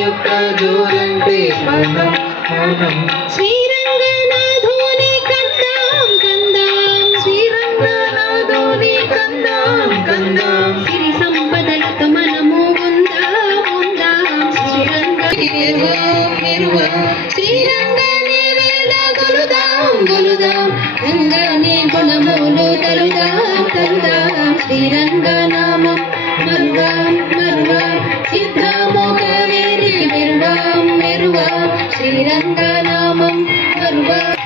యొక్క జోరంటే మనం శ్రీరంగనాథుని కందాం కందాం, శ్రీరంగనాథుని కందాం కందాం, సిరి సంపదలతో మనము ఉందాం ఉందాం. శ్రీరంగని వేళ గొలుదాం గొలుదాం, రంగని గుణములు తలుదాం తలుదాం. శ్రీరంగనామం మరువాం మరువాం, సిద్ధముగ వేరికి మెరువాం మెరువాం. శ్రీరంగనామం మరువాం.